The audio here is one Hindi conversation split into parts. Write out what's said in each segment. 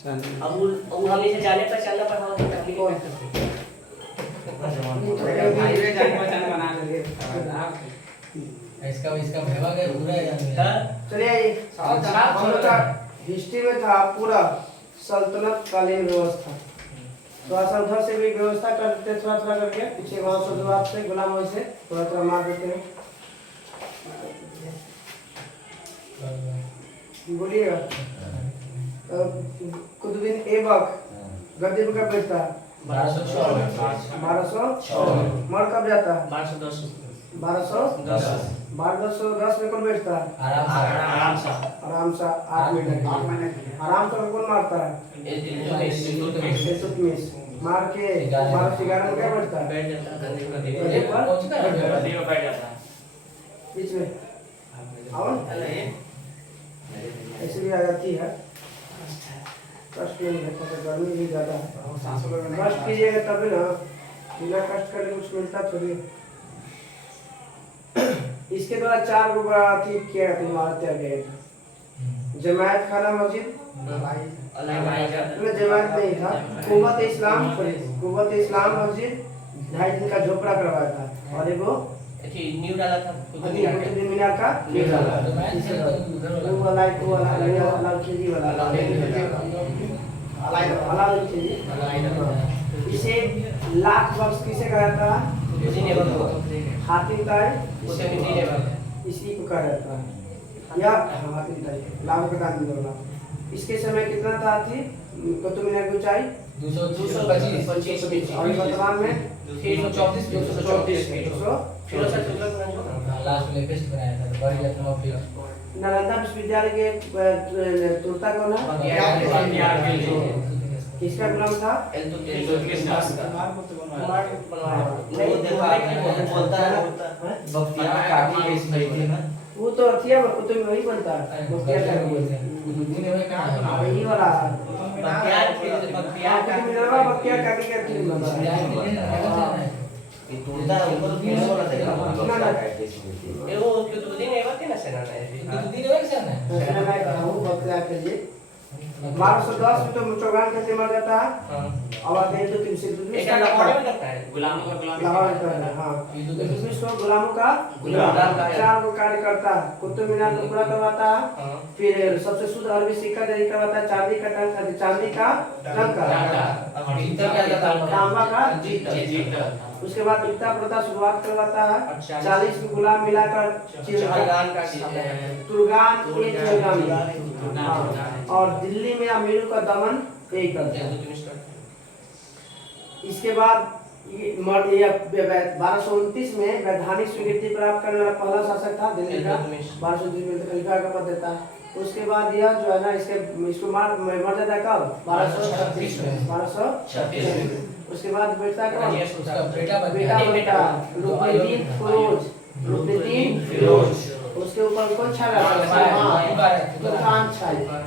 अब वो हमें से जाने पहचानना पड़ा होगा तो अपनी कौन करते हाईवे जाने पहचान बना करके इसका भैया का पूरा है। चलिए हम लोग का हिस्ट्री में था पूरा सल्तनत कालीन व्यवस्था। थोड़ा सा उधर से भी व्यवस्था कर देते थोड़ा थोड़ा करके पीछे वहाँ शुरुआत से गुलाम से थोड़ा थोड़ा मार देते हैं। बोलिएगा कुतुबुद्दीन ऐबक गद्दी पे कब बैठता है? 1200 मर कब जाता है? 1210 में कौन बैठता है? आराम से 8 महीने आराम से कौन मारता है? इल्तुतमिश मार के 1211 में क्या बैठता है? बीच में ऐसे भी आ जाती है। कष्ट नहीं है तो गर्मी भी ज्यादा है। कष्ट कीजिएगा तभी ना, बिना कष्ट करके कुछ मिलता थोड़ी। इसके द्वारा 4 गो किया इमारत गए। जमायत खाना मस्जिद जमायत नहीं था, कुव्वत इस्लाम मस्जिद 2.5 दिन का झोपड़ा करवाया था और एगो न्यू डाला था कुतुब मीनार का न्यू डाला वो वाला खिलजी वाला इसे लाख वर्ष किसे कहा था? हातिम ताई इसी को कहा जाता है या हातिम ताई लाभ का आंदोलन। इसके समय कितना था थी कुतुब मीनार की ऊंचाई? 225 और वर्तमान में 334 लास्ट में पेस्ट बनाया था बड़ी रत्न फिर नालंदा विश्वविद्यालय के तुर्ता कौन है? किसका गुलाम था? वो तो अथिया कुतुब में वही बनता है। वही वाला बख्तियार काकी का फिल्म 1210 में तो चौगान कैसे मर जाता है? अब आते हैं तो गुलामों का 4 गो कार्य करता है। कुतुब मीनार को पूरा करवाता है, फिर सबसे शुद्ध अरबी सिक्का जारी करवाता है, चांदी का तांबा का जीतर। उसके बाद इकता प्रथा शुरुआत करवाता है। 40 गुलाम मिलाकर तुर्गान और दिल्ली में अमीरों का दमन यही करते हैं। इसके बाद 1229 में वैधानिक स्वीकृति प्राप्त करने वाला पहला शासक था दिल्ली का। 1229 में खलीफा का पद देता है। उसके बाद यह जो है ना इसको मर जाता है कब? 1236 में। उसके बाद बैठता है बेटा रुकनुद्दीन फिरोज। उसके ऊपर कौन छा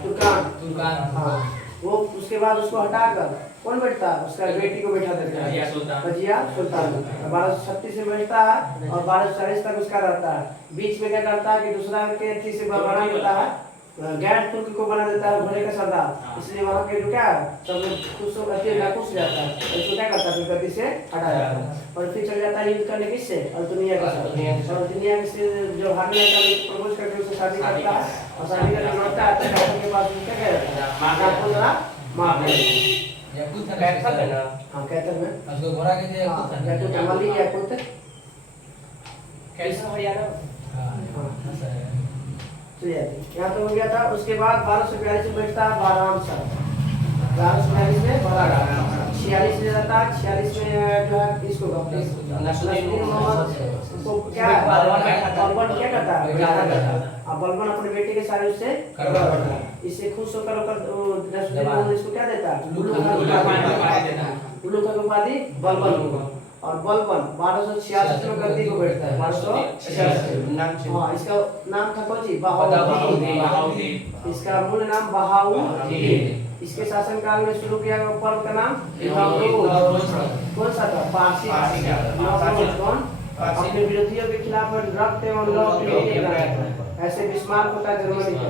तुर्कान हाँ। वो उसके बाद उसको हटाकर कौन बैठता है? उसका बेटी को बैठा देता है रजिया सुल्तान। 1236 में बैठता है और 1240 तक उसका रहता है। बीच में क्या करता है कि दूसरा के थी से बना देता है, गैर तुर्क को बना देता है घोड़े का सरदार। इसलिए वहाँ के जो क्या सब खुश हो जाता है। इसको क्या करता है? गद्दी से हटा जाता है और फिर चल जाता है युद्ध करने किससे? अल्तुनिया के साथ। और दुनिया के जो हारने का प्रपोज करके उससे शादी करता है और शादी करके लौटता है तो के पास क्या कहता है? मार कैथल है ना? हाँ कैथल में उसको घोड़ा के दिया याकूत अमली याकूत कैसा हरियाणा यहाँ तो हो गया था। उसके बाद 1242 में बैठता है बाराम शाह। 1242 में बाराम 46 में रहता है। 46 में जो है इसको नसरुद्दीन मोहम्मद को क्या बलबन क्या करता है? अब बलबन अपने बेटे के सारे उससे इससे खुश होकर नसरुद्दीन मोहम्मद इसको क्या देता है? उल्लू का उपाधि बलबन। और बलबन 1286 में गद्दी को बैठता है। 1286 हाँ। इसका नाम था कौन? बहाउद्दीन। इसका मूल नाम बहाउद्दीन। इसके शासनकाल में शुरू किया गया पर्व का नाम कौन सा था? पारसी। कौन? अपने विरोधियों के खिलाफ रक्त एवं लौ के लिए ऐसे बिस्मार्क होता है जर्मनी का।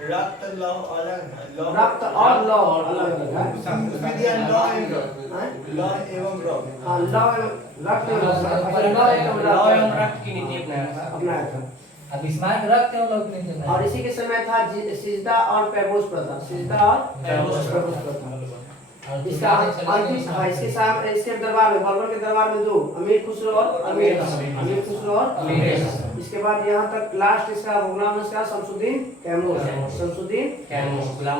रक्त लौह अलग है रक्त और लौह अलग अलग है। विद्यान लौह एवं रक्त हाँ लौह रक्त एवं लॉ एवं रक्त की नीति अपनाया था। अब इस्माइल रखते हो लोग नहीं देना और इसी के समय था सिजदा और पैबोस प्रथा, सिजदा और पैबोस प्रथा। इसका अंतिम हाँ इसके दरबार में बलबन के दरबार में 2 अमीर खुसरो और अमीर खुसरो और अमीर। इसके बाद यहाँ तक लास्ट इसका गुलाम इसका शमसुद्दीन कैमूर, शमसुद्दीन गुलाम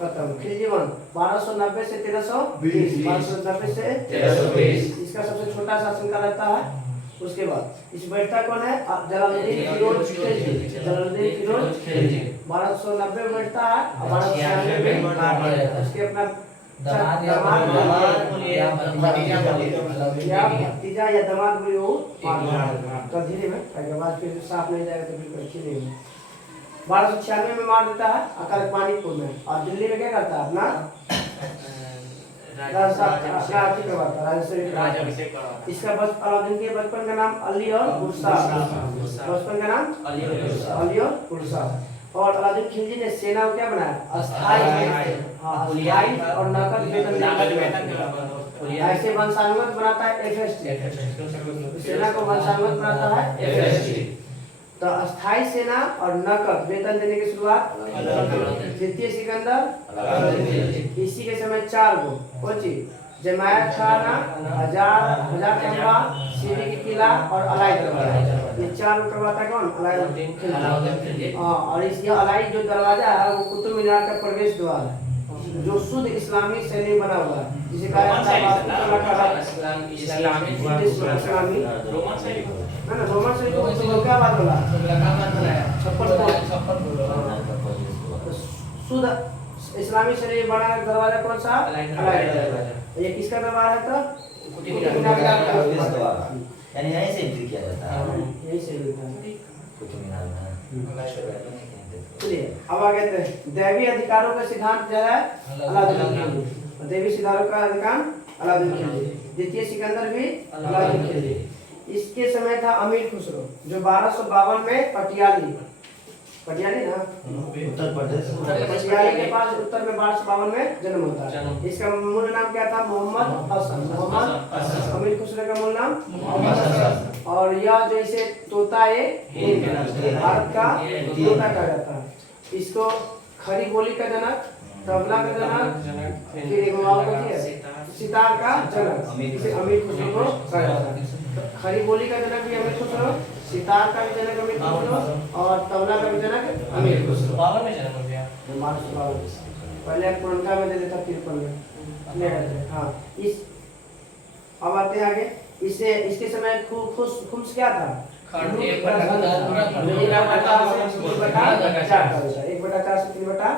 खत्म। खिलजीवन 1290 से 1320, 1290 से 1320 इसका सबसे छोटा शासनकाल रहता है। उसके बाद इस बैठता कौन है? जलालुद्दीन फिरोज खिलजी, जलालुद्दीन फिरोज खिलजी 1290 में बैठता है और 1296 में उसके अपना भतीजा या दामाद बोली हो तो धीरे में बाद फिर साफ नहीं जाएगा तो फिर अच्छी नहीं है। 1296 में मार देता है अकाल पानीपुर में। और दिल्ली में क्या करता है अपना इसका अलाउद्दीन के बचपन का नाम अली और गुरसा, बचपन का नाम अली और गुरसा। और अलाउद्दीन खिलजी ने सेना को क्या बनाया? अस्थायी और नकद वेतन। ऐसे वंशानुगत बनाता है एफएसटी, सेना को वंशानुगत बनाता है एफएसटी। तो अस्थायी सेना और नकद वेतन देने की शुरुआत द्वितीय सिकंदर। इसी के समय 4 गो कोची जमायत खाना, हजार कमरा, सीधी की किला और अलाई दरवाजा। ये 4 करवाता कौन? अलाउद्दीन खिलजी। और इस ये अलाई जो दरवाजा है वो कुतुब मीनार का प्रवेश द्वार है जो शुद्ध इस्लामी शैली बना हुआ है, जिसे कहा जाता है इस्लामी है ना। रोमन शैली को क्या बात बोला? 56 शुद्ध इस्लामी शैली बना दरवाजा कौन सा? अलाई दरवाजा। ये किसका दरबार है? तो कुतुब मीनार का, यानी यहीं से एंट्री किया जाता है, यही से कुतुब मीनार में। चलिए अब आगे दैवी अधिकारों का सिद्धांत जो है अलाउद्दीन खिलजी, दैवी सिद्धांतों का अधिकार अलाउद्दीन खिलजी। द्वितीय सिकंदर भी अलाउद्दीन खिलजी। इसके समय था अमीर खुसरो जो 1252 में पटियाली ना उत्तर प्रदेश पटियाली के पास उत्तर में 1252 में जन्म होता है। इसका मूल नाम क्या था? मोहम्मद हसन। अमीर खुसरो का मूल नाम मोहम्मद हसन। और यह जैसे तोता भारत का तोता कहा जाता है। इसको खरी बोली का जनक, तबला का जनक, फिर एक सितार का जनक इसे अमीर खुसरो को कहा जाता है। खरी बोली का जनक भी अमीर खुसरो, सितार का भी जनक अमीर खुसरो और तबला का भी जनक अमीर खुसरो। 52 में जन्म हो गया। पहले पुरनका में दे देता 53 में। हाँ इस अब आते हैं आगे। इसके समय खुम्स क्या था? 1/4 से 3/4।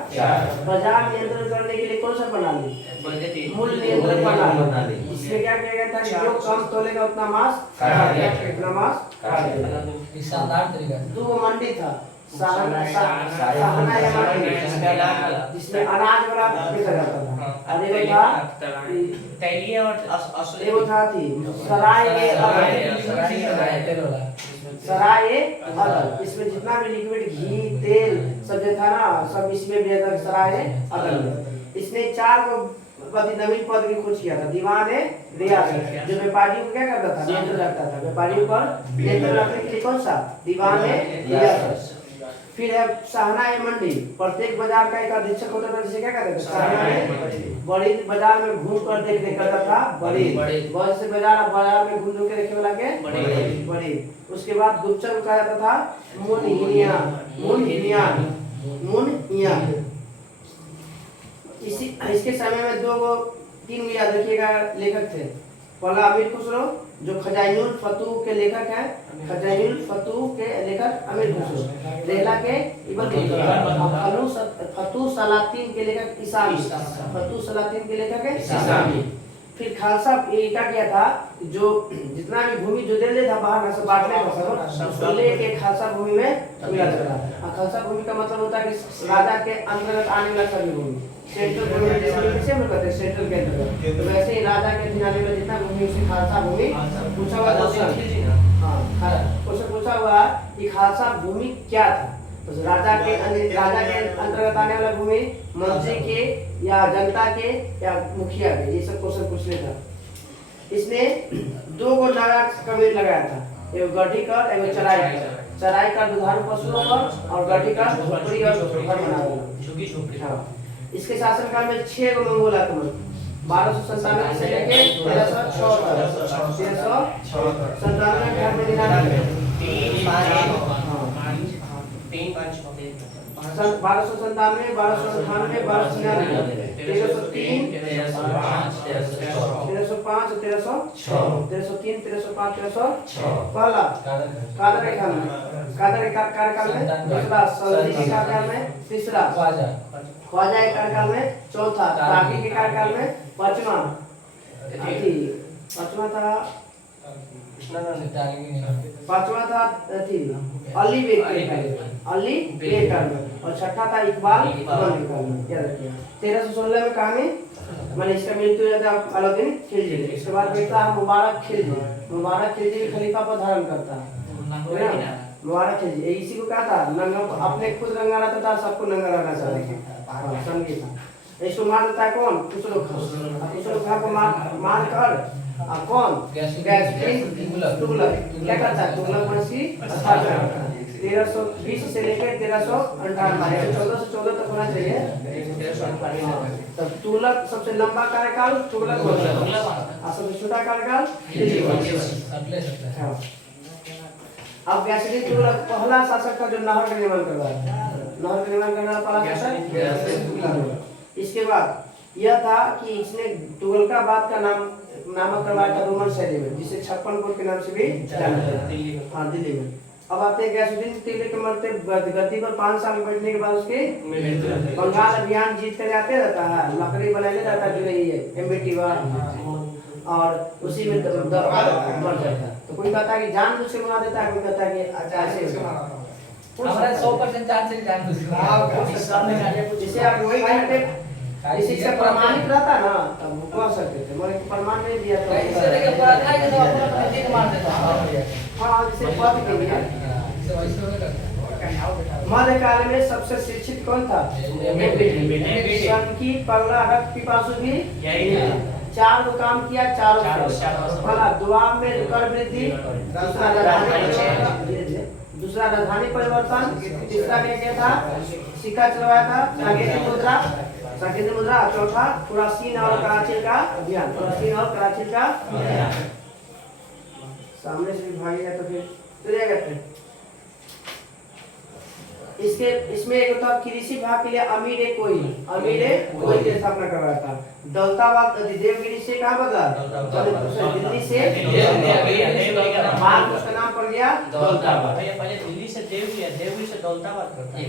बाजार नियंत्रण करने के लिए कौन सा प्रणाली? मूल्य नियंत्रण प्रणाली। इसमें क्या किया गया था कि जो कम तोलेगा उतना मांस कितना मांस काटेगा। शानदार तरीका 2 मंडी था, साहना या मंडी जिसमें अनाज वाला बेचा जाता था। और एक था तैलिए और एक था थी सराय अदल। इसमें जितना भी लिक्विड घी तेल सब जो था ना सब इसमें भी सराय अदल। इसने 4 को नवीन पद की खोज किया था। दीवान रियासत जो व्यापारियों को क्या करता था? नियंत्रण रखता था। व्यापारियों पर नियंत्रण रखने के लिए कौन सा? दीवान रियासत। फिर है साहना ए मंडी। प्रत्येक बाजार का एक अधीक्षक होता था जिसे क्या कहते थे? साहना। बड़ी बाजार में घूम कर देख करता था बड़ी बहुत से बाजार में घूम के देखे वाला के बड़ी। उसके बाद गुप्तचर कहा जाता था मुनहिया। इसके समय में 3 याद रखिएगा लेखक थे। पहला अमीर खुसरो जो खजाइनुल फतूह के लेखक हैं, खजाइनुल फतूह के लेखक अमीर खुसरो। रेला के इब्न फतूह सलातीन के लेखक इसामी, फतूह सलातीन के लेखक है इसामी। फिर खालसा ये क्या किया था? जो जितना भी भूमि जो दे था बाहर में सब बांटने का सब लेके खालसा भूमि में मिला था। खालसा भूमि का मतलब होता है कि राजा के अंतर्गत आने वाला सभी भूमि सेंट्रल गवर्नमेंट जिसे हम कहते हैं सेंट्रल के अंतर्गत। तो वैसे ही राजा के अधीन आने वाला जितना भूमि उसे खालसा भूमि पूछा हुआ। हाँ उससे पूछा हुआ कि खालसा भूमि क्या था? तो राजा के अंतर्गत आने वाला भूमि मंत्री के या जनता के या मुखिया के, ये सब क्वेश्चन पूछ लेता। इसने 2 गो नागा कमीर लगाया था, एगो गड्ढी कर एगो चराई का दुधारू पशुओं पर और गड्ढी का झोपड़ी और घर बनावे झुग्गी-झोपड़ी। हाँ। इसके शासनकाल में 6 गो मंगोल आक्रमण 1297 से लेके 1397 1397 में दिना 3 5 3 5 सन 1297 1298 1299 1303 1305 1306 1303 1305 पहला कादर के कार्यकाल में दूसरा सल्दी के कार्यकाल में तीसरा ख्वाजा के कार्यकाल में चौथा ताकी के कार्यकाल में पांचवा था अली बेग काल में और छठा था इकबाल के काल में। याद रखिए 1316 में कहानी मैंने इसका मृत्यु हुआ था अलाउद्दीन खिलजी। इसके बाद बेटा मुबारक खिलजी खलीफा पर धारण करता है। मुबारक खिलजी इसी को कहा था नंगा, अपने खुद नंगा रहता था, सबको नंगा रहना चाहिए, समझिए था। इसको मार देता है कौन? खुसरो खां को मार कर कौन तुगलक क्या करता है? तुगलक वंशी स्थापना 1320 से लेकर 1398 1414 तक होना चाहिए। तब तुगलक सबसे लंबा कार्यकाल तुगलक वंश और सबसे छोटा कार्यकाल खिलजी वंश। अब गैसुद्दीन तुगलक पहला शासक था जो नहर का निर्माण करवाया। नहर का निर्माण करने वाला पहला शासक। इसके बाद यह था कि इसने तुगलकाबाद का नामक करवाया था रोमन शैली में, जिसे 56 के नाम से भी जाना जाता है। हाँ, दिल्ली में। अब आते हैं गैसुद्दीन तुगलक के मरते गद्दी पर 5 साल बैठने के बाद उसके बंगाल अभियान जीत कर आते रहता है, लकड़ी बनाने रहता है जो रही है एमबीटी और उसी में मर जाता है। तो कोई कहता है कि जानबूझ के बना देता है, कोई कहता है कि ऐसे हमारा 100% चांस है जानबूझ के। जिसे आप वही कहते इसी से प्रमाणित रहता ना तब वो कह सकते थे, मगर प्रमाण नहीं दिया तो इससे लेके पढ़ाई के तो अपना ठीक मार देता है। हाँ, जिसे पद के लिए मध्यकाल में सबसे शिक्षित कौन था? सन की पगला रक्त पिपासु भी यही था। 4 गो काम किया, चारों पहला दुआब में कर वृद्धि, दूसरा राजधानी परिवर्तन, तीसरा क्या था? सिक्का चलवाया था, सांकेतिक मुद्रा, चौथा पुरासीन और कराची का अभियान, सामने से भी भागेगा तो फिर तुरेगा। इसमें एक था कृषि विभाग के लिए अमीर कोई की स्थापना करवाया था। दौलताबाद देवगिरी से कहाँ बदला? दिल्ली से बाद उसका नाम पड़ गया दौलताबाद। पहले दिल्ली से देवगिरी से दौलताबाद करता है।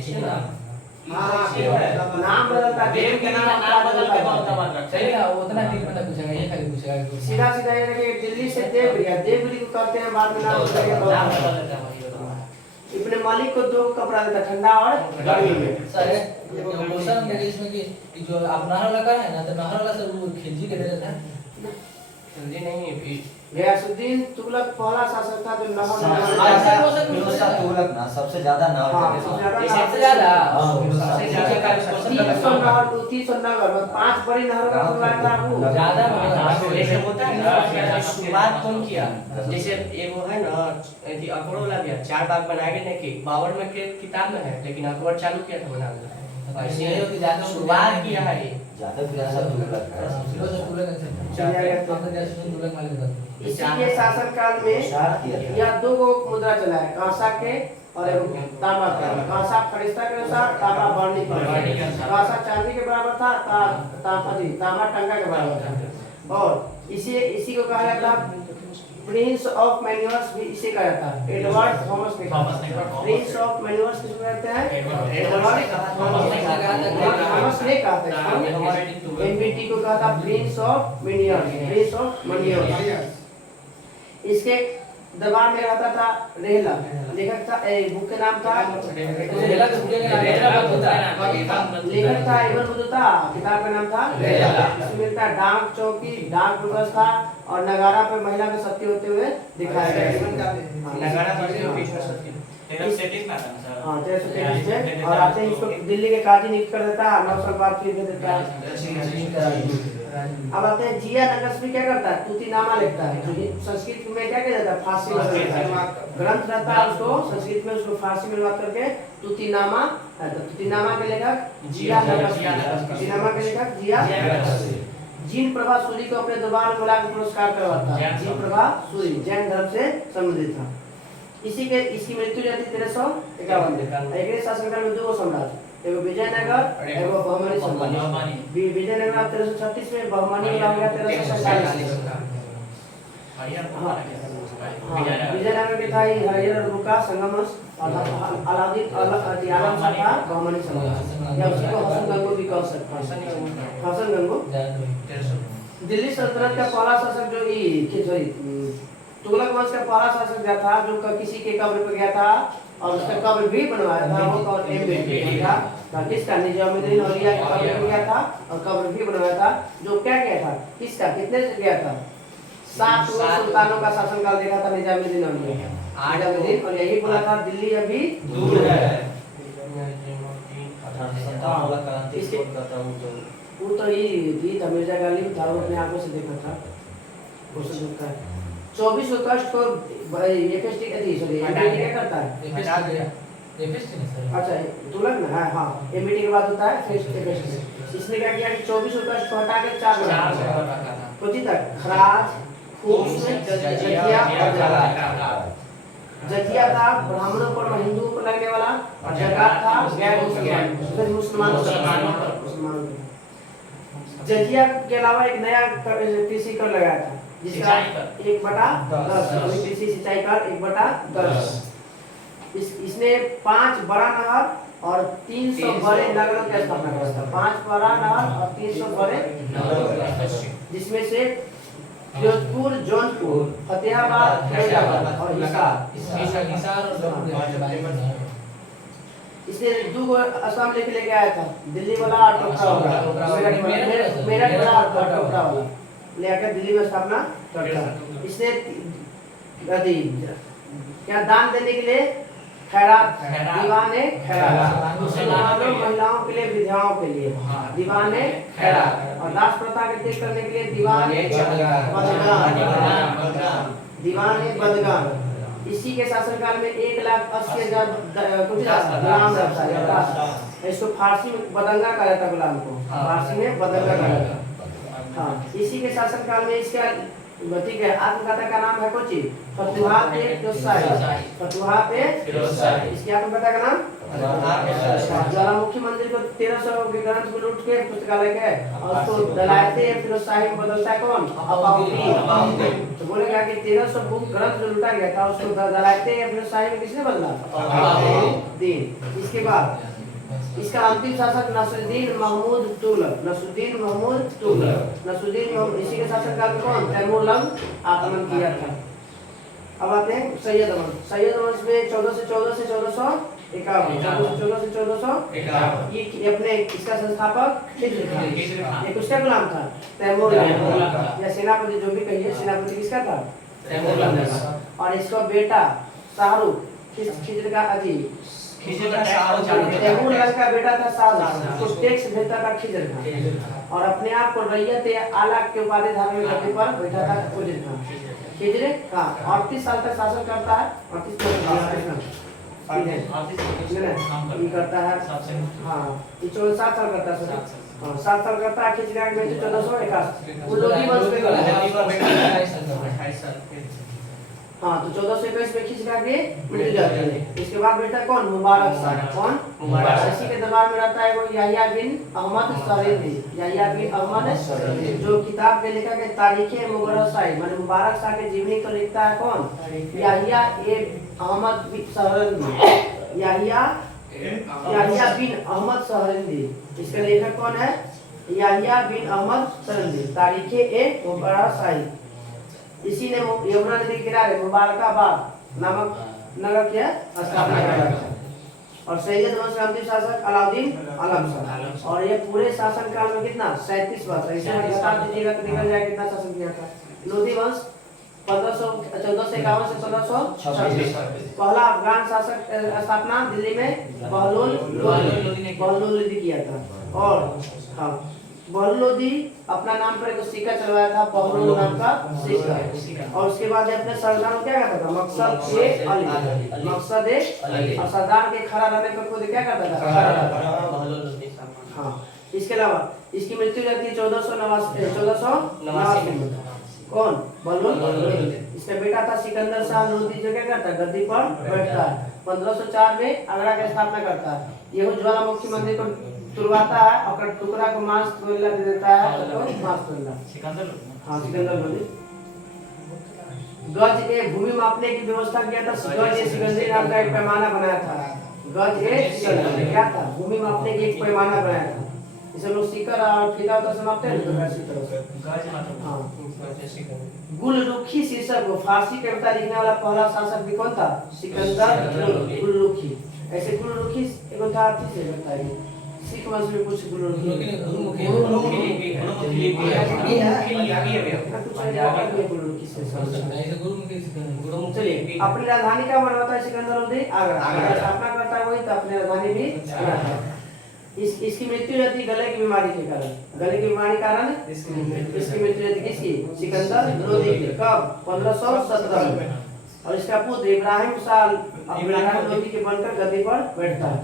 नाम बदलता, देव के नाम बदल के दौलताबाद रखते हैं। सही है, उतना ठीक बंदा पूछेगा, ये खाली पूछेगा। सीधा ये कि दिल्ली से देवगिरी को कहते हैं, बाद में नाम बदल इब्ने मालिक को 2 कपड़ा देता, ठंडा और गर्मी में। सर ये क्वेश्चन है इसमें कि जो आप नहर लगा है ना, तो नहर वाला से वो खिलजी के दे देता है। खिलजी नहीं, गयासुद्दीन तुगलक पहला शासक था जो नहर तुगलक ना सबसे ज्यादा नहर सबसे ज्यादा 300 नगर 5 बड़ी नहरों का खुलवाया था वो ज्यादा जैसे होता है ना, शुरुआत कौन किया? जैसे एगो है ना अकबर वाला भी 4 बाग बनाए गए कि बाबर में के किताब में है, लेकिन अकबर चालू किया था बनाना। शुरुआत किया है ज्यादा विरासत इसी के शासन काल में यह 2 गो मुद्रा चला है, कांसा के और तांबा का। कांसा फरिश्ता के अनुसार, तांबा बर्नी के। कांसा चांदी के बराबर था, तांबा टंका के बराबर था। और इसी को कहा जाता प्रिंस ऑफ मैन्योर्स, भी इसे कहा जाता है। एडवर्ड थॉमस ने प्रिंस ऑफ मैन्योर्स किसको कहते हैं? एडवर्ड थॉमस ने कहा था। एमबीटी को कहा था प्रिंस ऑफ मैन्योर्स। इसके दरबार में रहता था रेहला, लेखक था बुक का नाम था लेखक था इब्न बतूता, किताब का नाम था इसमें मिलता डाक चौकी, डाक व्यवस्था और नगारा पर महिला को सती होते हुए दिखाया गया। नगारा पर बीच में सती हाँ 1333 में, और आते ही इसको दिल्ली के काजी नियुक्त कर देता है, 9 साल बाद फिर दे देता है। अब आते हैं जिया नगस्वी क्या करता है, तुतीनामा लिखता है, जो संस्कृत में क्या कहता है, फारसी में लिखता है, ग्रंथ रहता है उसको संस्कृत में उसको फारसी में अनुवाद करके तुतीनामा, तो तुतीनामा के लेखक जिया नगस्वी, तुतीनामा के लेखक जिया नगस्वी। जिन प्रभा सूरी को अपने दरबार में बुलाकर पुरस्कार करवाता है, जिन प्रभा सूरी जैन धर्म से संबंधित था। इसी के इसकी मृत्यु जाती 1351 में। एक शासनकाल में दो सम्राट, एगो विजयनगर एगो बहमनी सम्राट। विजयनगर 1336 में, बहमनी का हो गया 1347 में। विजयनगर के था हरिहर रुका संगमस, अलाउद्दीन आलम शाह था बहमनी सम्राट, या उसी को हसन गंगो भी कह सकते हैं, हसन गंगो। दिल्ली सल्तनत का पहला शासक जो तुगलक वंश का पहला शासक जो था, जो किसी के कब्र पर गया था और उसका कब्र भी बनवाया था, वो कौन था, किसका, निजामुद्दीन औलिया के कब्र पर गया था और कब्र भी बनवाया था, जो क्या किया था, किसका, कितने से गया था, 7 सुल्तानों का शासनकाल देखा था निजामुद्दीन औलिया, निजामुद्दीन और यही बोला था दिल्ली अभी दूर है। वो तो ये था मिर्जा गालिब था, वो अपने आंखों से देखा था, उसे देखा है। 24 अगस्त को एफएसटी क्या करता है, अच्छा तुलक ना है, हाँ एमईटी के बाद होता है एफएसटी। इसने क्या किया कि 24 अगस्त को हटा के 4 कोची तक खराज, खूस, जजिया और जकात। जजिया था ब्राह्मणों पर हिंदुओं पर लगने वाला, और जकात था गैर मुसलमानों पर। जजिया के अलावा एक नया कृषि कर लगाया था, जिसका 1/10 कृषि सिंचाई कर 1/10। इसने 5 बड़ा नहर और 300 बड़े नगरों की स्थापना किया था, 5 बड़ा नहर और 300 बड़े नगर, जिसमें से फिरोजपुर, जौनपुर, फतेहाबाद, फैजाबाद और हिसार। इसने 2 असम लेके आया था, दिल्ली वाला और टोकरा वाला, मेरठ वाला और टोकरा वाला लेकर दिल्ली में स्थापना करता। इसने क्या दान देने के लिए, खैरात, दीवाने खैरात, मुसलमानों महिलाओं के लिए, विधवाओं के लिए दीवाने खैरात, और दास प्रथा के त्याग करने के लिए दीवाने बदगान। इसी के शासनकाल में 1,80,000 गुलाम रहता है, इसको फारसी में बदंगा कहा जाता है, गुलाम को फारसी में बदंगा कहा जाता है। हाँ, इसी के शासनकाल में इसका ठीक है आत्मकथा का नाम है कोची, फतुहात फिरोजशाही, फतुहात फिरोजशाही। इसकी आत्मकथा का नाम ज्वालामुखी मंदिर को 1300 के ग्रंथ को लूट के पुस्तकालय के, और उसको दलायते फिरोजशाही में बदलता है कौन, अपाउद्दीन। तो बोलेगा कि 1300 बुक ग्रंथ जो लूटा गया था उसको दलायते फिरोजशाही में किसने बदला, अपाउद्दीन। इसके बाद इसका अंतिम शासक नसरुद्दीन महमूद तुगलक, नसरुद्दीन महमूद तुगलक, नसरुद्दीन महमूद। इसी के शासनकाल में कौन, तैमूर लंग आक्रमण किया था। अब आते हैं सैयद वंश। सैयद वंश में 14 से 1451, 14 से 1451। ये अपने इसका संस्थापक खिज्र खान, ये किसका गुलाम था, तैमूर लंग, या सेनापति जो भी कहिए, सेनापति किसका था, तैमूर लंग। और इसका बेटा शाहरुख खिज्र का अजीब, तैमूर लंग का बेटा था शाहरुख, उसको टैक्स देता था खिज्र खान, और अपने आप को रैयत आला के उपाधि धारण करने पर बैठा था खिज्र खान। खिज्र खान 38 साल तक शासन करता है, 38 करता है, हाँ 7 साल करता है, 7 साल करता है। खिज्र खान में 1481 वो लोधी वंश में हाँ, तो 1421 में खिज्र खान की मृत्यु जाती है। इसके बाद बेटा कौन, मुबारक शाह, कौन मुबारक। इसी के दरबार में रहता है वो याहिया बिन अहमद सरीदी, याहिया बिन अहमद सरीदी, जो किताब के लेखक है तारीखे मुबारक शाही, माने मुबारक शाह के जीवनी को लिखता है कौन, याहिया अहमद बिन सहरंदी, याहिया बिन अहमद सहरंदी। इसका लेखक कौन है, याहिया बिन अहमद सहरंदी, तारीखे मुबारक शाही। इसी ने यमुना नदी के किनारे मुबारकाबाद नामक नगर की स्थापना की। और सैयद वंश का अंतिम शासक अलाउद्दीन आलम शाह, और ये पूरे शासन काल में कितना 37 वर्ष, ऐसे बता दीजिएगा तो निकल जाए कितना शासन किया था। लोधी वंश 1451 से 1526। पहला अफगान शासक स्थापना दिल्ली में बहलोल लोदी किया था। और हाँ, बहलोल लोदी अपना नाम पर एक सिक्का चलवाया था, बहलोल नाम का सिक्का। और उसके बाद अपने सरदार को क्या करता था, मकसद ए अली, मकसद ए अली। और सरदार के खड़ा रहने पर खुद क्या करता था, खड़ा रहता था। हाँ, इसके अलावा इसकी मृत्यु रहती है 1489 में। कौन, बहलोल लोदी। इसका बेटा था सिकंदर शाह लोदी, जो क्या करता है, गद्दी पर बैठता है। 1504 में आगरा की स्थापना करता है। यह ज्वालामुखी मंदिर को तुड़वाता है और टुकड़ा को मांस तोड़ला दे देता है, तो मांस तोड़ला। हाँ, सिकंदर लोदी। गज ए भूमि मापने की व्यवस्था किया था। गज ए सिकंदरी नाम का एक पैमाना बनाया था। गज ए सिकंदरी क्या था, भूमि मापने की एक पैमाना बनाया था। इसे लोग सीकर और फीता उतर से मापते हैं, तो वैसे तरह से। हाँ, गुलरुखी शीर्षक को फारसी कविता लिखने वाला पहला शासक भी कौन था, सिकंदर गुलरुखी। ऐसे गुलरुखी एक था, ठीक से बताइए, सिख मत में कुछ गुलरुखी चलिए। अपनी राजधानी का बनवाता है सिकंदर लोदी, आगरा। स्थापना करता है वही, तो अपनी राजधानी भी इसकी मृत्यु रहती है गले की बीमारी के कारण। गले की बीमारी के कारण इसकी मृत्यु रहती है किसकी, सिकंदर लोदी की। कब, 1517 में। और इसका पुत्र इब्राहिम शाह इब्राहिम लोदी के बनकर गद्दी पर बैठता है।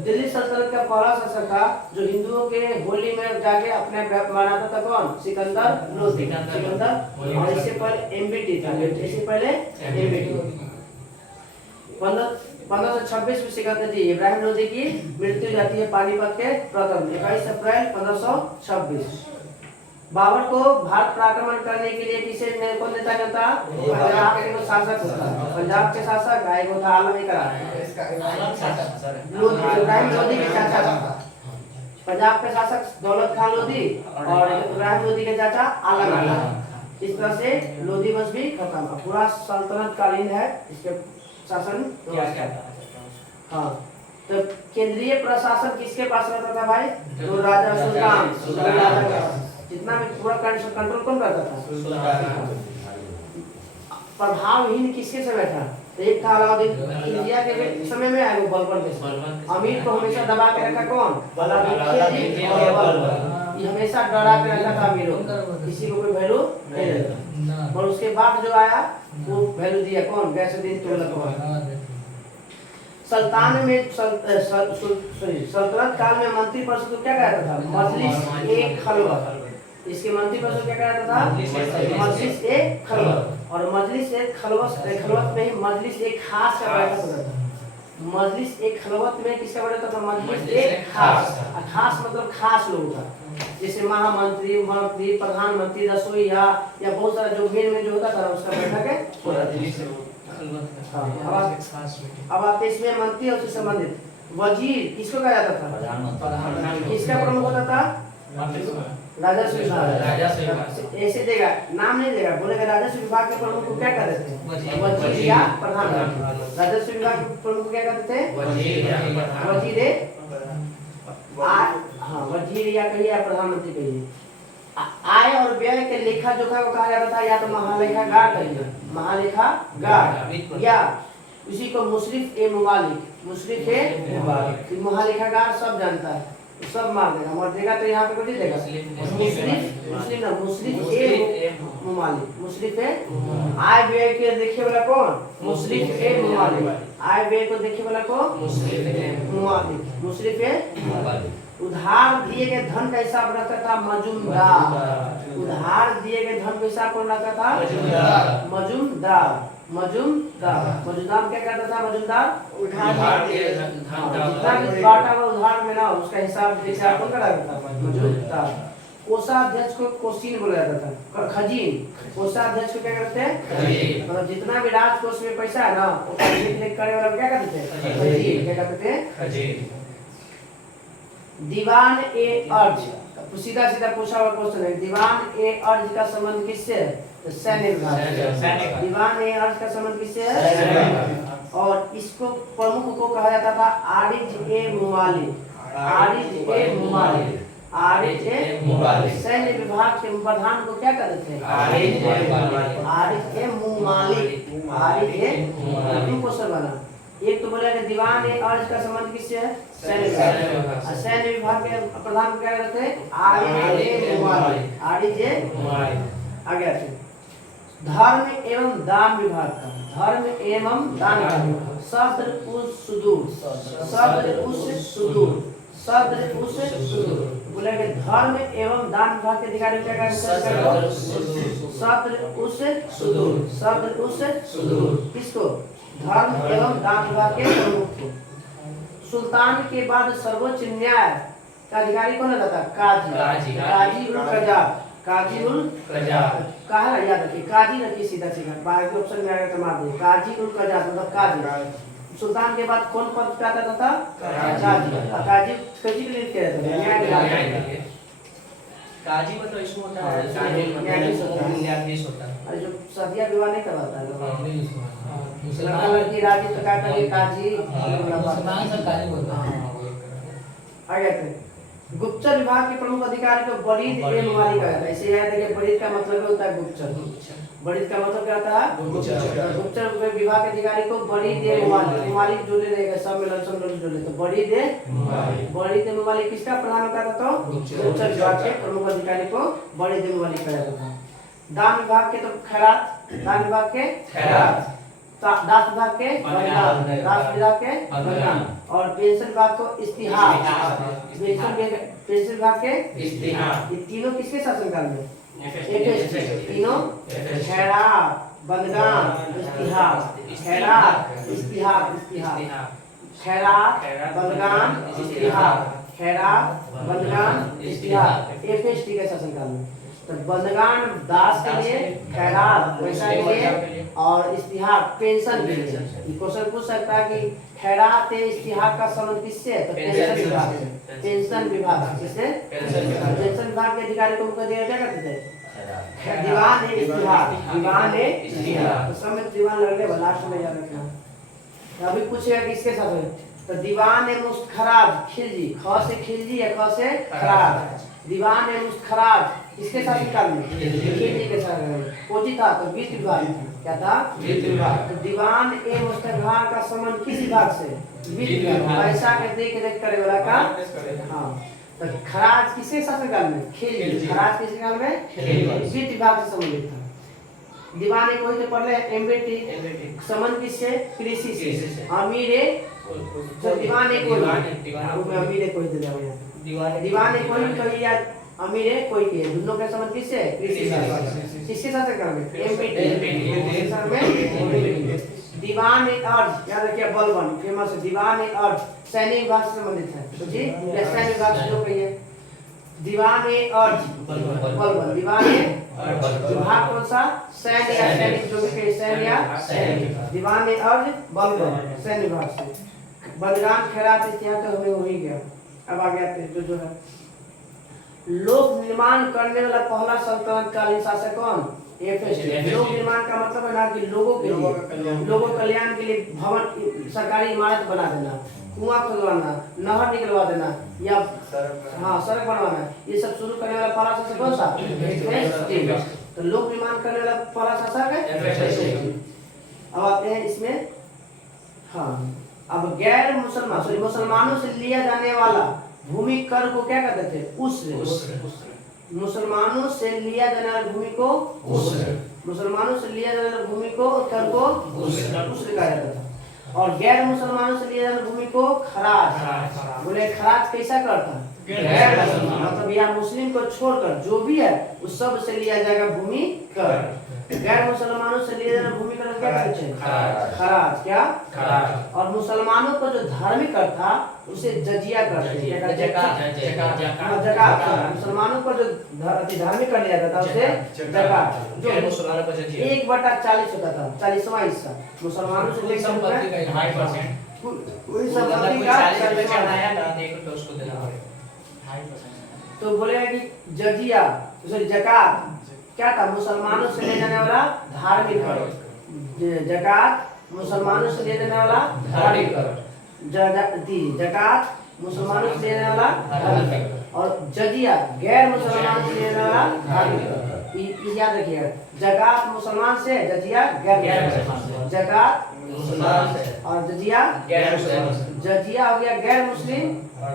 दिल्ली सल्तनत का पहला शासक था जो हिंदुओं के होली में जाके अपने मनाता था, कौन, सिकंदर लोदी। सिकंदर। और इससे पहले एमबीटी था, इससे पहले एमबीटी। 1526 में सिकंदर जी इब्राहिम लोदी की मृत्यु जाती है पानीपत के प्रथम 21 अप्रैल 1526। बाबर को भारत पर आक्रमण करने के लिए किसे कौन नेता था, पंजाब के शासक होता है। पंजाब के शासक आएगा था आलम इकरा, इब्राहिम लोदी के चाचा था। पंजाब के शासक दौलत खान लोदी और इब्राहिम लोदी के चाचा आलम इकरा। इस तरह से लोदी वंश भी खत्म। पूरा सल्तनत कालीन है इसके शासन। हाँ, तो केंद्रीय प्रशासन किसके पास रहता था भाई, तो राजा सुल्तान। जितना भी पूरा कंट्रोल कौन करता था, प्रभावहीन किसके समय था, तो एक था अलाउद्दीन खिलजिया के समय में आया, वो बलबन के समय। अमीर को हमेशा दबा के रखा कौन, अलाउद्दीन और बलबन। ये हमेशा डरा के रखा था अमीरों, किसी को कोई वैल्यू नहीं देता। और उसके बाद जो आया वो वैल्यू दिया कौन, गैसुद्दीन तुगलक। सल्तनत काल में मंत्री परिषद को क्या कहता था, मजलिस ए खलवत। इसके मंत्री परिषद क्या कहता था, मजलिस ए खलवत। और मजलिस ए खलवत में ही मजलिस ए खास का बैठक होता था। मजलिस ए खलवत में किसका बैठक था, मजलिस ए खास। खास मतलब खास लोग था, जैसे महामंत्री, मंत्री, प्रधानमंत्री, रसोईया या बहुत सारा जो मेन में जो होता था उसका बैठक होता था। अब आते इसमें मंत्री और उससे संबंधित वजीर किसको कहा जाता था, किसका प्रमुख होता था, राजस्व विभाग। ऐसे देगा, नाम नहीं देगा, बोलेगा राजस्व विभाग के प्रमुख को क्या कहते थे, वजीर या प्रधानमंत्री। राजस्व विभाग के प्रमुख को क्या कहते थे, वजीर। हाँ, वजीर या कहिए या प्रधानमंत्री कहिए। आय और व्यय के लेखा जोखा को कहा जाता था या तो महालेखागार कहिए, महालेखागार, या उसी को मुशरिफ ए मुमालिक, मुशरिफ ए मुमालिक। महालेखागार सब जानता है, सब मार देगा, मर देगा तो यहाँ पे कुछ देगा, मुशरिफ ए मुमालिक, मुशरिफ ए। आय व्यय के देखे वाला कौन, मुशरिफ ए मुमालिक। आय व्यय को देखे वाला कौन, मुशरिफ ए मुमालिक, मुशरिफ ए मुमालिक। उधार दिए गए धन का हिसाब रखता था मजूमदार। उधार दिए गए धन का हिसाब कौन रखता था, मजूमदार। मजूमदार क्या करता था, मजूमदार उधार जितना भी बांटा हुआ उधार में ना उसका हिसाब कौन कराता था, मजूमदार। कोषाध्यक्ष को कोशीन बोला जाता था, खजीन। कोषाध्यक्ष को क्या करते हैं, मतलब जितना भी राजकोष में पैसा है ना वो लिख करने वाला क्या करते थे, खजीन। क्या करते थे, खजीन। दीवान ए अर्ज, सीधा सीधा पूछा हुआ क्वेश्चन है, दीवान ए अर्ज का संबंध किससे है, तो सैन्य विभाग। दीवान ए अर्ज का संबंध किससे है, और इसको प्रमुख को कहा जाता था आरिज ए मुमालिक। आरिज ए मुमालिक, मुँह वाले। सैन्य विभाग के प्रधान को क्या कहते थे? मुँह मालिक। दो क्वेश्चन बना। एक तो बोला कि दीवान अर्ज का संबंध किससे है? सैन्य विभाग। और सैन्य विभाग के प्रधान को क्या कहते हैं? आगे आते धर्म एवं दान विभाग का। धर्म एवं दान विभाग सद्र उस सुदूर बोले कि धर्म एवं दान विभाग के अधिकारी क्या कहते हैं? सद्र उस सुदूर। किसको? धर्म एवं दान विभाग के प्रमुख को। सुल्तान के बाद सर्वोच्च न्याय का अधिकारी कौन रहता? काजी उल कजात। कहा याद रखिए, काजी रखिए सीधा बाकी ऑप्शन में आएगा तो मार दे। काजी उल कजात मतलब काजी। सुल्तान के बाद कौन पद पे आता था? काजी के लिए क्या रहता? काजी मतलब इसमें होता है न्यायाधीश होता है। अरे जो शादियां विवाह नहीं करवाता है मुसलमान की राजी तो कहता है काजी मुसलमान सब काजी बोलते हैं। आगे आते गुप्तचर विभाग के प्रमुख अधिकारी को बरीद ए मुमालिक कहा जाता है। इसे याद रखिए, बरीद का मतलब होता है गुप्तचर। बरीद का मतलब क्या होता है? गुप्तचर विभाग के अधिकारी को बरीद ए मुमालिक जोड़े रहेगा, सब में लमसम जोड़े। तो बरीद ए मुमालिक किसका प्रधान होता था? तो गुप्तचर विभाग के प्रमुख अधिकारी को बरीद ए मुमालिक कहा जाता था। दान विभाग के तो खैरात, दास विभाग के दास विभाग के और पेंशन विभाग को इस्तिहार। पेंशन विभाग के इस्तिहार। ये तीनों किसके शासनकाल में? तीनों खैरात, बंदगान, इस्तिहार। खैरात, इस्तिहार, खैरात, बंदगान, इस्तिहार। FST के शासनकाल में। तो बंदगान दास के लिए, खैरात पैसा के लिए और इस्तिहार पेंशन के लिए। ये क्वेश्चन पूछ सकता है कि खैरात इस्तिहार का संबंध किससे है? तो पेंशन विभाग से। पेंशन विभाग किससे? पेंशन विभाग के अधिकारी को क्या करते थे? दीवान इस्तिहार। तो सब दीवान लगने वाला लास्ट में याद रखना। अभी पूछेगा किसके साथ है? तो दीवान मुस्तखराज खिलजी। ख से खिलजी है, ख से खराज। दीवान मुस्तखराज इसके साथ निकाल में खिलजी के साथ कोची था? तो वित्त विभाग। क्या था? वित्त विभाग। तो दीवान मुस्तखराज का संबंध किस विभाग से? वित्त विभाग। पैसा के देख रेख करे वाला का। हाँ, तो खराज किसके शासनकाल में? खिलजी। खराज किसके काल में? वित्त विभाग से संबंधित था। दीवान एक वही तो पढ़ले एमबीटी संबंध किससे? कृषि से। अमीरे तो दीवान एक अमीरे कोई दे दीवान एक कोई तो या अमीरे कोई के दोनों का संबंध किससे? कृषि से। किसके शासनकाल में? एमपीटी में। दीवान एक अर्ज याद रखिए, बलबन फेमस है। दीवान एक अर्ज सैनिक विभाग से संबंधित है। तो जी सैनिक विभाग से जो कहिए दीवान एक अर्ज बलबन। दीवान विभाग कौन सा? सैन्य या सैनिक, जो भी कहे सैन्य या सैनिक। दीवान एक अर्ज बलबन सैन्य विभाग से। बंदगान खैरात इतिहास तो हमें हो ही गया। अब आगे आते हैं जो है लोक निर्माण करने वाला पहला सल्तनतकालीन शासक कौन? FST। लोक निर्माण का मतलब है ना कि लोगों के लिए, लोगों कल्याण के लिए भवन, सरकारी इमारत बना देना, कुआं खुदवाना, नहर निकलवा देना या सड़क बनवाना, ये सब शुरू करने वाला पहला शासक कौन सा? FST। तो लोक निर्माण करने वाला पहला शासक है FST। अब आते हैं इसमें। हाँ, अब गैर मुसलमानों से लिया जाने वाला भूमि कर को क्या कहते थे? उस्र। मुसलमानों से लिया जाने वाली भूमि को मुसलमानों से लिया जाने वाली भूमि को कर को उस्र कहा जाता था। और गैर मुसलमानों से लिया जाने वाली भूमि को खराज। बोले खराज कैसा करता? गैर मतलब या मुस्लिम को छोड़कर जो भी है उस सब से लिया जाएगा भूमि कर। गैर मुसलमानों से लिया जाने भूमि कर क्या कहते हैं? खराज। क्या? खराज। और मुसलमानों को जो धार्मिक कर था उसे जजिया करते हैं। जकात। मुसलमानों को जो धार्मिक कर लिया जाता था उसे जकात, जो मुसलमानों को 1/40 होता था, 40वां हिस्सा मुसलमानों से लेकर संपत्ति का 2.5%। कोई संपत्ति का 40% चढ़ाया ना देखो तो उसको देना पड़ेगा 2.5%। तो बोलेगा कि जजिया जकात क्या था? मुसलमानों से ले जाने वाला धार्मिक कर। जकात मुसलमानों से ले जाने वाला धार्मिक कर। जकात मुसलमानों से ले जाने वाला धार्मिक कर। और जजिया गैर मुसलमान से लेने वाला धार्मिक। ये याद रखिएगा, जकात मुसलमान से, जजिया गैर मुसलमान। जकात मुसलमान से और जजिया गैर मुसलमान। जजिया हो गया गैर मुस्लिम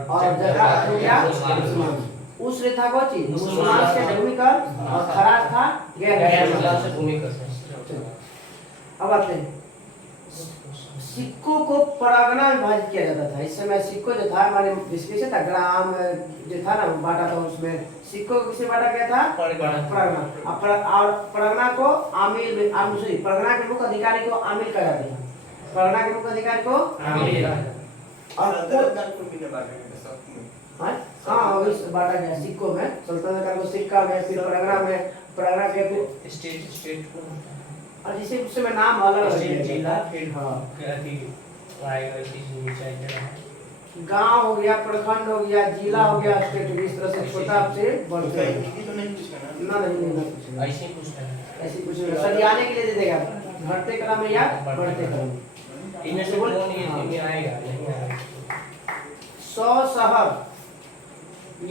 और जकात हो गया मुसलमान। उसरे था कौन चीज? मुसलमान से भूमि कर और खराज था गैर गैर मुसलमान मुसलमान से भूमि कर। अब आते हैं, सिक्कों को परगना में विभाजित किया जाता था। इस समय सिक्को जो था हमारे कैसे था, ग्राम जो था ना बांटा था, उसमें सिक्कों को किसे बांटा गया था? परगना। और परगना को आमिल में परगना के मुख्य अधिकारी को आमिल कहा जाता था। परगना के मुख्य अधिकारी को आमिल। और हाँ वही बांटा गया सिक्कों में, सल्तनत को सिक्का में, फिर परगना में, परगना के फिर स्टेट को और जिसे उस समय नाम अलग स्टेट जिला है। फिर हाँ अथी आएगा इसी चाहिए। गांव हो गया, प्रखंड हो गया, जिला हो गया, स्टेट, इस तरह से छोटा से बढ़ते हैं। ना नहीं पूछेगा, ऐसे पूछना है। ऐसे पूछेगा, सरियाने के लिए दे देगा, घटते क्रम में या बढ़ते क्रम में। इनमें से कौन ये में आएगा नहीं आएगा? 100 शहर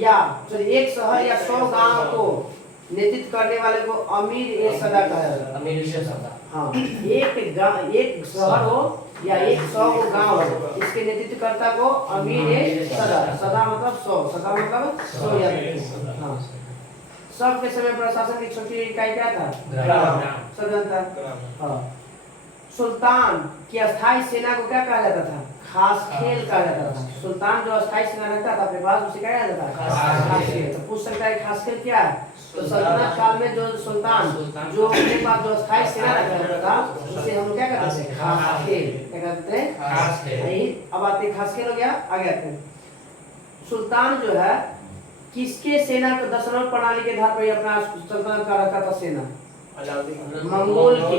या एक शहर या 100 गांव को नेतृत्व करने वाले को अमीर ए सदा कहा जाता है। अमीर से सदा। हाँ, एक शहर हो या 100 को गांव हो, इसके नेतृत्वकर्ता को अमीर ए सदा। सदा मतलब 100, सदा मतलब 100 याद रखिए। हाँ, सब के समय प्रशासन की छोटी इकाई क्या था? ग्राम। सदन था। हाँ, सुल्तान की अस्थायी सेना को क्या कहा जाता था? खास खेल कहा जाता था। सुल्तान जो अस्थायी सेना रखता था अपने पास, उसे क्या कहा जाता था? खास खेल। तो पूछ सकता है खास खेल क्या है? तो सल्तनत काल में जो सुल्तान जो अपने पास जो अस्थायी सेना रखता था, उसे हम क्या कहते हैं? खास खेल। क्या कहते हैं? खास खेल। यही अब आते खास खेल हो गया। आगे आते हैं, सुल्तान जो है किसके सेना के दशनाम प्रणाली के आधार पर अपना सल्तनत का रखा था सेना? मंगोल के।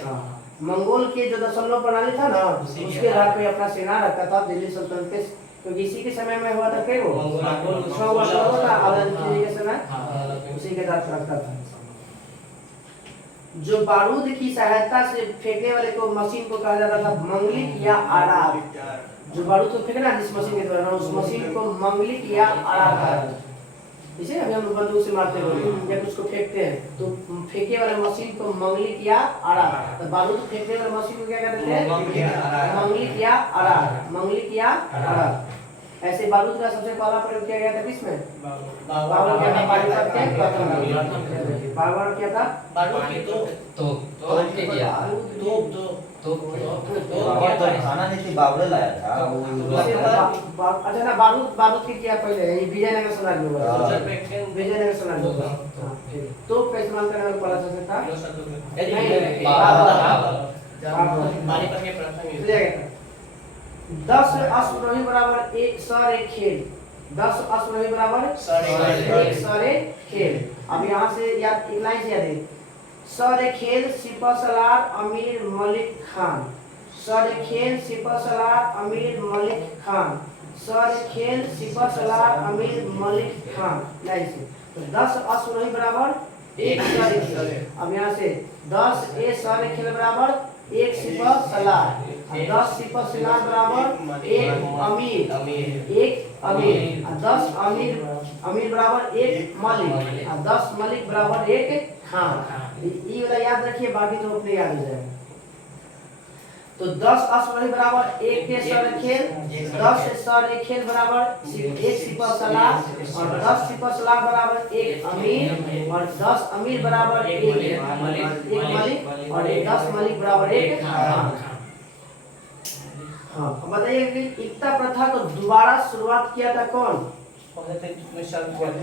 हाँ, मंगोल के जो दशनाम प्रणाली था ना, उसके आधार पर अपना सेना रखा था दिल्ली सल्तनत के। क्योंकि इसी के समय में हुआ था क्या वो? मंगोल 100 वर्ष हुआ था औरंगजेब के समय, उसी के आधार पर रखा था। जो बारूद की सहायता से फेंकने वाले को मशीन को कहा जाता था मंगलिक या आराब। जो बारूद को फेंकना जिस मशीन के द्वारा, उस मशीन को मंगलिक या आराब कहा जाता है। इसे अभी हम बंदूक से मारते हैं या कुछ को फेंकते हैं, तो फेंके वाले मशीन को मंगलिक या आराब। तो बारूद फेंकने वाले मशीन को क्या कहते हैं? मंगलिक या आराब। मंगलिक या आराब। ऐसे बारूद का सबसे पहला प्रयोग किया गया था किसमें? बाबर क्या था? पानीपत के प्रथम। बाबर क्या था? बारूद की तो के किया तो बाबर तो खाना नहीं थी, बाबरे लाया था वो। अच्छा ना, बारूद की किया पहले, ये विजयनगर साम्राज्य में हुआ। विजयनगर साम्राज्य में हुआ। तो का इस्तेमाल करने वाला पहला शासक था पानीपत के प्रथम। 10 अश्वरोही बराबर 1 सर 1 खेल। 10 अश्वरोही बराबर 1 सर 1 खेल। अब यहाँ से याद, एक लाइन से याद है, सर 1 खेल सिपह सलार अमीर मलिक खान। सर 1 खेल सिपह सलार अमीर मलिक खान। सर 1 खेल सिपह सलार अमीर मलिक खान। लाइन से तो 10 अश्वरोही बराबर 1 सर 1 खेल। अब यहाँ से 10 ए सर 1 खेल बराबर 1 सिपह सलार। 10 सिपह सलार बराबर 1 अमीर। 1 अमीर। 10 अमीर बराबर 1 मलिक। 10 मलिक बराबर 1 खान। ये वाला याद रखिए, बाकी तो अपने याद हो जाएगा। तो 10 अश्वरोही बराबर 1 के सर 1 खेल। 10 सर 1 खेल बराबर 1 सिपह सलार। और 10 सिपह सलार बराबर 1 अमीर। और 10 अमीर बराबर 1 मलिक। और 10 मलिक बराबर 1 खान। हाँ, अब बताइए कि एकता प्रथा को दोबारा शुरुआत किया था कौन?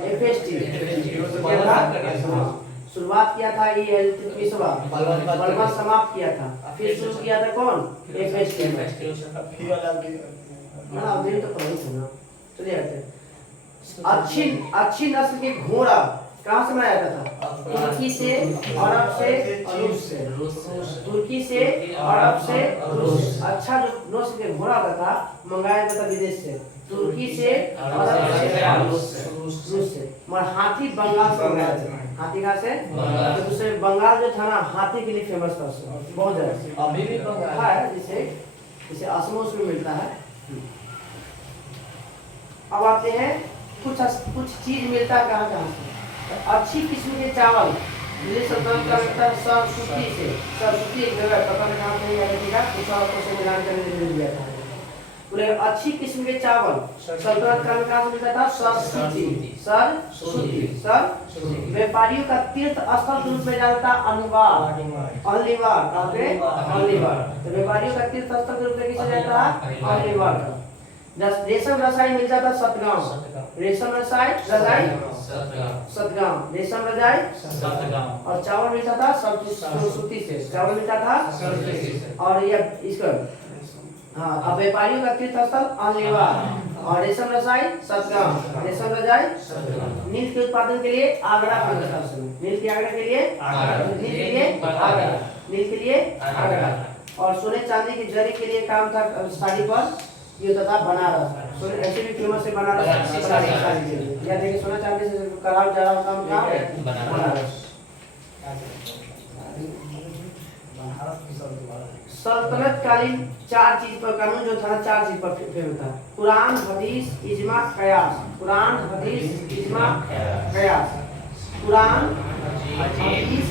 एफएसटी। शुरुआत किया था ये पेशवा, बलवा समाप्त किया था, फिर शुरू किया था कौन? एफएसटी। ना अब तो पढ़ी थी ना, चलिए आते हैं। अच्छी नस्ल के घोड़ा कहाँ से बनाया जाता था? तुर्की से, अरब से, रूस से। तुर्की से, अरब से, रूस। अच्छा जो नस्ल के घोड़ा होता था मंगाया जाता था विदेश से, तुर्की से, अरब से, रूस से। मगर हाथी बंगाल से मंगाया जाता था। हाथी कहाँ से? तो दूसरे बंगाल जो था ना, हाथी के लिए फेमस था, बहुत ज्यादा। अभी भी बंगाल है, जिसे असमों में मिलता है। अब आते हैं कुछ चीज मिलता है कहाँ कहाँ से। अच्छी किस्म के चावल दिल्ली सल्तनत का लगता है सरस्वती से, सरस्वती एक जगह पता नहीं नाम नहीं आएगा, कुछ और को मिलान करने के लिए था। बोले अच्छी किस्म के चावल सल्तनत काल में कहाँ से मिलता था? सरस्वती, सरस्वती, सर व्यापारियों का तीर्थ स्थल के रूप में जाना था अलिवार, अलिवार कहाँ पे? अलिवार। तो व्यापारियों का तीर्थ स्थल के रूप में किसे जाता है? अलिवार का। रेशम रसाई मिल जाता सतगांव, रेशम रसाई सतगांव, रेशम रजाई सतगांव। और चावल मिलता था सरस्वती से, चावल मिलता था सरस्वती से। और ये इसका हाँ, अब व्यापारियों का तीर्थ स्थल अलिवार और रेशम रसाई सतगांव, रेशम रजाई सतगांव। नील के उत्पादन के लिए आगरा, नील के आगरा के लिए नील के लिए आगरा, नील के लिए आगरा। और सोने चांदी की जरी के लिए काम था साड़ी पर, ये तथा बनारस। सोने ऐसे भी फेमस है बनारस, या देखिए सोना चांदी से कराव ज्यादा काम कहाँ है? बनारस। सल्तनत कालीन चार चीज पर कानून जो था, चार चीज पर फेमस था। कुरान, हदीस, इजमा, कयास। कुरान, हदीस, इजमा, कयास। कुरान, हदीस,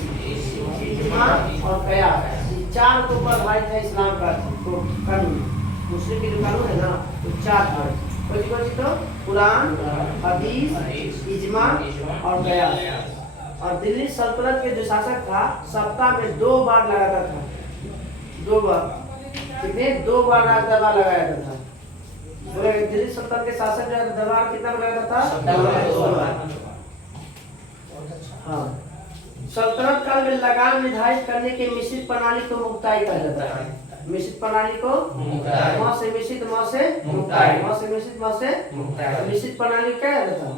इजमा और कयास, ये चार के ऊपर भाई था इस्लाम का कानून। मुस्लिम के जो कानून है ना, तो चार पर कौन सी तो कुरान, हदीस, इजमा और कयास। और दिल्ली सल्तनत के जो शासक था सप्ताह में 2 बार लगाता था, 2 बार। कितने? 2 बार दरबार लगाया था। बोले दिल्ली सल्तनत के शासक जो दरबार कितना लगाता था? सप्ताह में 2 बार। हाँ, सल्तनत काल में लगान निर्धारित करने के मिश्रित प्रणाली को मुक्ताई कहा जाता है। मिश्रित प्रणाली को म से मिश्रित, म से मुक्ताई, म से मिश्रित, म से मुक्ताई। मिश्रित प्रणाली क्या कहता था?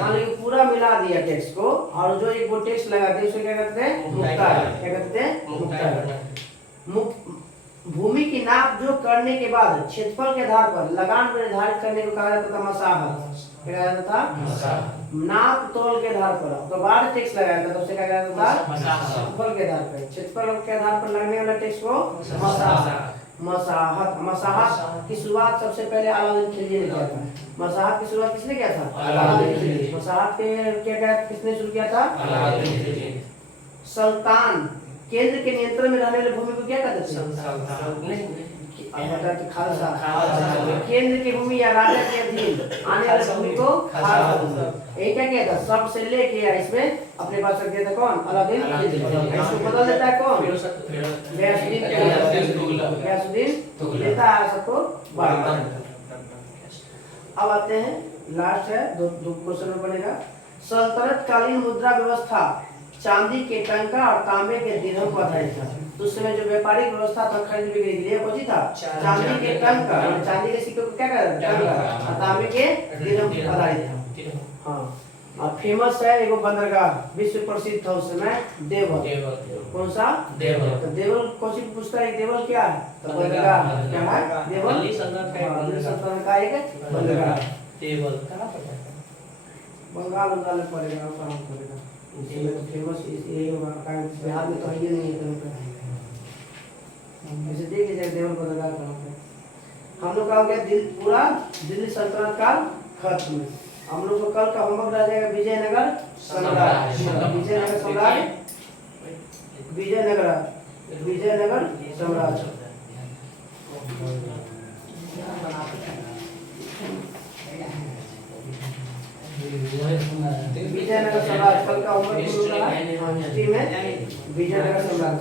मान लीजिए पूरा मिला दिया टेक्स्ट को और जो एक वो टेक्स्ट लगाते उसे क्या कहते थे? मुक्ताई। क्या कहते थे? मुक्ताई। भूमि की नाप जो करने के बाद क्षेत्रफल के आधार पर लगान को निर्धारित करने को कहा जाता था मसाहत। क्या कहा जाता था? नाप तोल के आधार पर। तो बाद टेक्स्ट लगाया था तो उसे क्या कहा जाता था? क्षेत्रफल के आधार पर। क्षेत्रफल के आधार पर लगने वाला टेक्स्ट को मसाहत। मसाहत, मसाहत की शुरुआत सबसे पहले अलाउद्दीन खिलजी ने किया था। मसाहत की शुरुआत किसने किया था? अलाउद्दीन खिलजी। मसाहत के क्या किसने शुरू किया था? अलाउद्दीन खिलजी। सुल्तान केंद्र के नियंत्रण में रहने वाली भूमि को क्या कहते थे? खालसा। केंद्र की भूमि या राजा के अधीन आने वाली भूमि को खालसा। एक क्या किया था? सब से लेके या इसमें अपने पास रख दिया था कौन? अलाउद्दीन खिलजी। इसको बदल देता है कौन? गयासुद्दीन देता है सबको बार। अब आते हैं लास्ट है, दो क्वेश्चन बनेगा। सल्तनत कालीन मुद्रा व्यवस्था चांदी के टंका और तांबे के दिरहम पर आधारित था। तो उस समय जो व्यापारिक व्यवस्था था खरीद बिक्री के लिए कौन सी था? चांदी के टंका, चांदी के सिक्के को क्या कहते हैं? टंका। और तांबे के दिरहम पर आधारित था। हाँ, और फेमस है एगो बंदरगाह विश्व प्रसिद्ध था उस समय, देवल। कौन सा? देवल। तो देवल कौन सी पूछता है? देवल क्या है? तो बंदरगाह क्या है? देवल। दिल्ली सल्तनत का एक बंदरगाह देवल। कहाँ पर है? बंगाल में पड़ेगा, कहाँ पड़ेगा? फेमस यही होगा, बिहार में तो है नहीं है। ऐसे देख लीजिए देवल बंदरगाह कहाँ पे। हम लोग का हो गया पूरा दिल्ली सल्तनत काल खत्म। हम लोग को कल का होमवर्क रह जाएगा विजयनगर सम्राट। विजयनगर सम्राट, विजयनगर सम्राट। विजयनगर सम्राट कल का होमवर्क शुरू करा है हिस्ट्री में। विजयनगर सम्राट